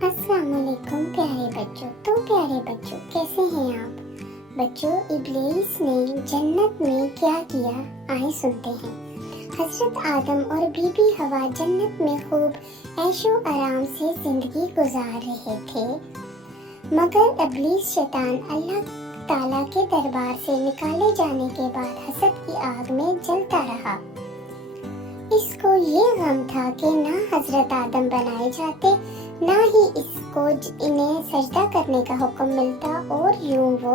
अस्सलाम वालेकुम प्यारे बच्चों, कैसे हैं आप बच्चों। इब्लीस ने जन्नत में क्या किया, आइए सुनते हैं। हजरत आदम और बीबी हवा जन्नत में खूब ऐशो आराम से जिंदगी गुजार रहे थे, मगर इब्लीस शैतान अल्लाह ताला के दरबार से निकाले जाने के बाद हसद की आग में जलता रहा। इसको ये गम था कि ना हजरत आदम बनाए जाते, ना ही इसको इन्हें सजदा करने का हुक्म मिलता, और यूं वो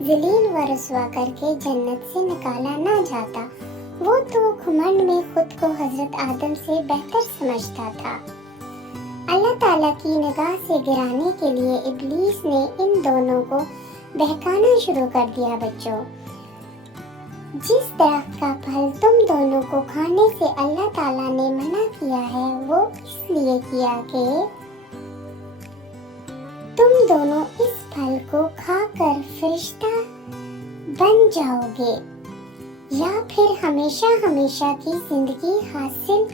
जलील व रसवा करके जन्नत से निकाला ना जाता। वो तो घमंड में खुद को हजरत आदम से बेहतर समझता था। अल्लाह ताला की निगाह से गिराने के लिए इब्लीस ने इन दोनों को बहकाना शुरू कर दिया। बच्चों, जिस दरख्त का फल तुम दोनों को खाने से अल्लाह ताला ने मना किया है, वो इसलिए किया कि तुम दोनों इस फल को खाकर फरिश्ता बन जाओगे या फिर हमेशा हमेशा की जिंदगी हासिल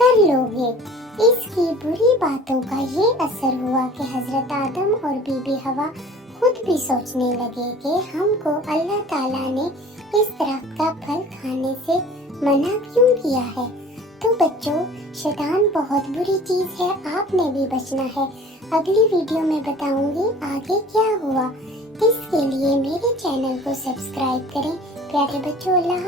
कर लोगे। इसकी बुरी बातों का ये असर हुआ कि हजरत आदम और बीबी हवा खुद भी सोचने लगे कि हमको अल्लाह ताला ने इस दरख्त का फल खाने से मना क्यों किया है। तो बच्चों, शैतान बहुत बुरी चीज है, आपने भी बचना है। अगली वीडियो में बताऊंगी आगे क्या हुआ। इसके लिए मेरे चैनल को सब्सक्राइब करें। प्यारे बच्चों, अल्लाह।